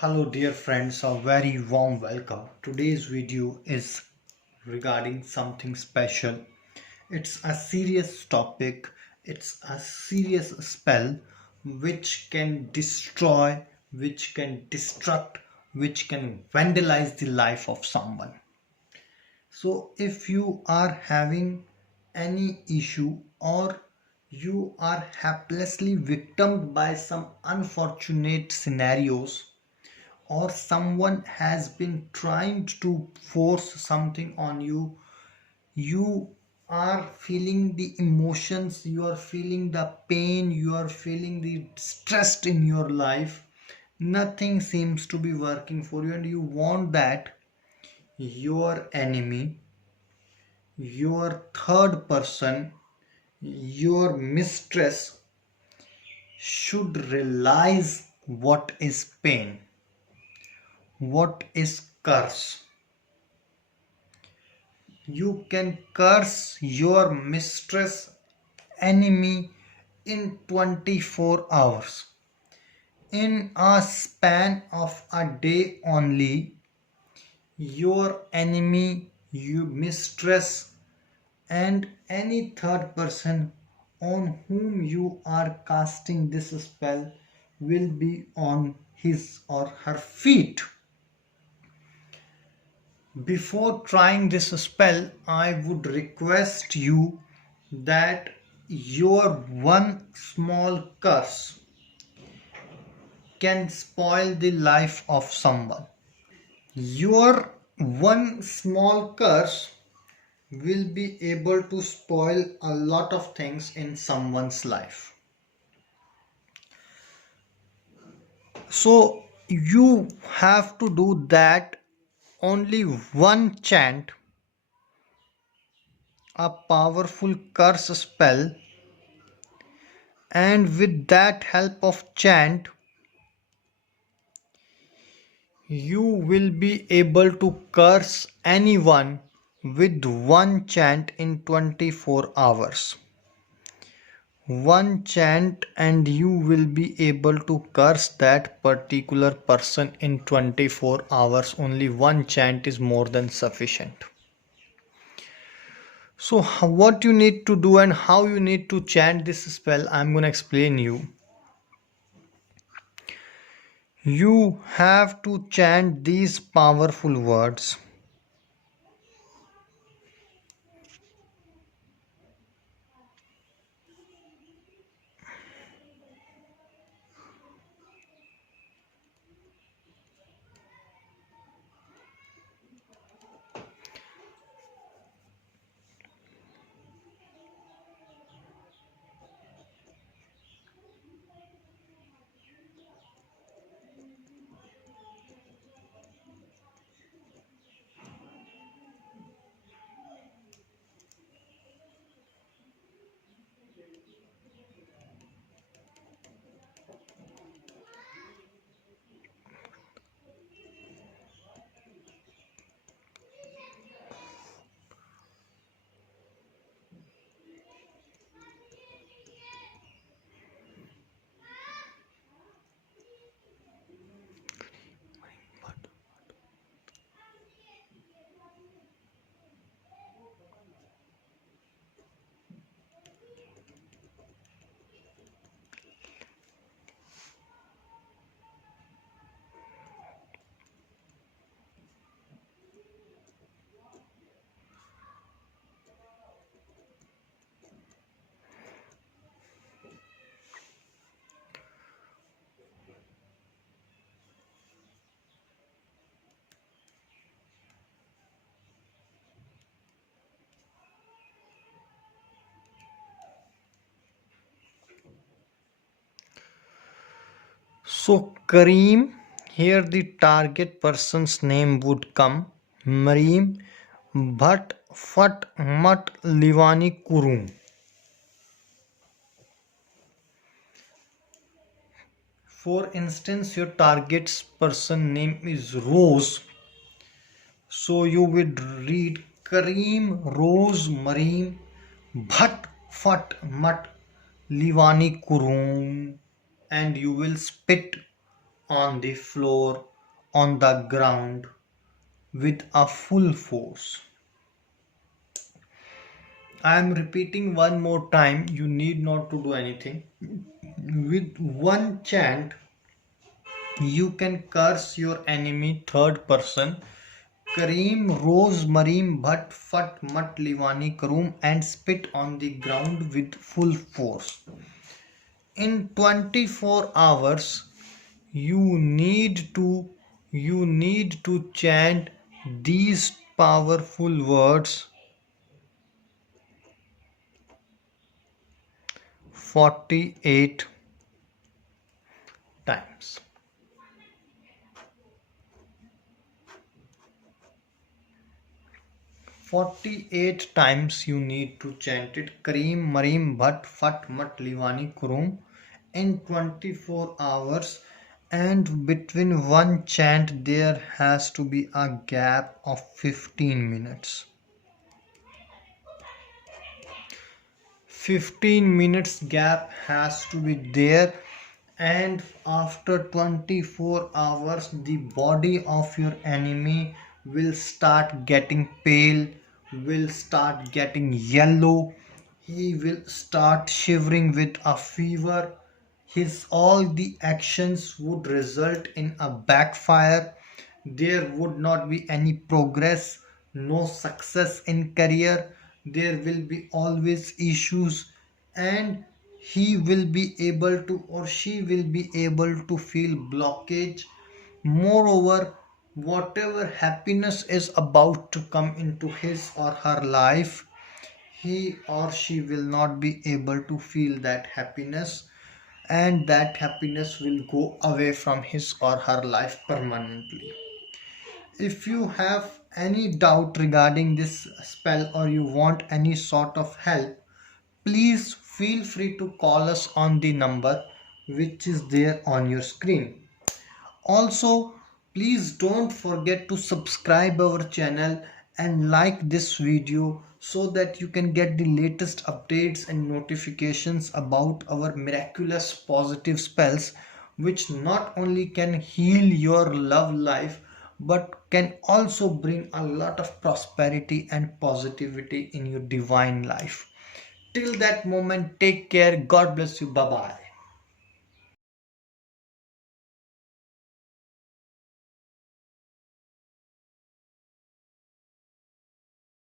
Hello dear friends, a very warm welcome. Today's video is regarding something special. It's a serious topic, it's a serious spell which can destroy, which can destruct, which can vandalize the life of someone. So if you are having any issue or you are helplessly victimed by some unfortunate scenarios, or someone has been trying to force something on you, you are feeling the emotions, you are feeling the pain, you are feeling the stress in your life, nothing seems to be working for you, and you want that your enemy, your third person, your mistress should realize what is pain, what is curse. You can curse your mistress, enemy in 24 hours. In a span of a day only, your enemy, your mistress, and any third person on whom you are casting this spell will be on his or her feet. Before trying this spell, I would request you that your one small curse can spoil the life of someone. Your one small curse will be able to spoil a lot of things in someone's life. So you have to do that only one chant, a powerful curse spell, and with that help of chant you will be able to curse anyone with one chant in 24 hours. One chant and you will be able to curse that particular person in 24 hours. Only one chant is more than sufficient. So what you need to do and how you need to chant this spell, I'm going to explain you. You have to chant these powerful words. So Kareem, here the target person's name would come. Mareem, Bhat, Fat, Mat, Livani, Kurum. For instance, your target's person name is Rose. So you would read Kareem, Rose, Mareem, Bhat, Fat, Mat, Livani, Kurum, and you will spit on the floor, on the ground with a full force. I am repeating one more time, you need not to do anything. With one chant, you can curse your enemy third person. Kareem Rose Mareem Bhat Fat Mat Livani Karoom and spit on the ground with full force. In 24 hours you need to chant these powerful words 48 times. 48 times you need to chant it. Kareem Mareem Bhat Fat Mat Livani Kurum in 24 hours, and between one chant there has to be a gap of 15 minutes. 15 minutes gap has to be there, and after 24 hours the body of your enemy will start getting pale, will start getting yellow, he will start shivering with a fever, his all the actions would result in a backfire, there would not be any progress, no success in career, there will be always issues, and he will be able to or she will be able to feel blockage. Moreover, whatever happiness is about to come into his or her life, he or she will not be able to feel that happiness, and that happiness will go away from his or her life permanently. If you have any doubt regarding this spell or you want any sort of help, please feel free to call us on the number which is there on your screen. Also, please don't forget to subscribe our channel and like this video so that you can get the latest updates and notifications about our miraculous positive spells, which not only can heal your love life but can also bring a lot of prosperity and positivity in your divine life. Till that moment, take care. God bless you. Bye bye.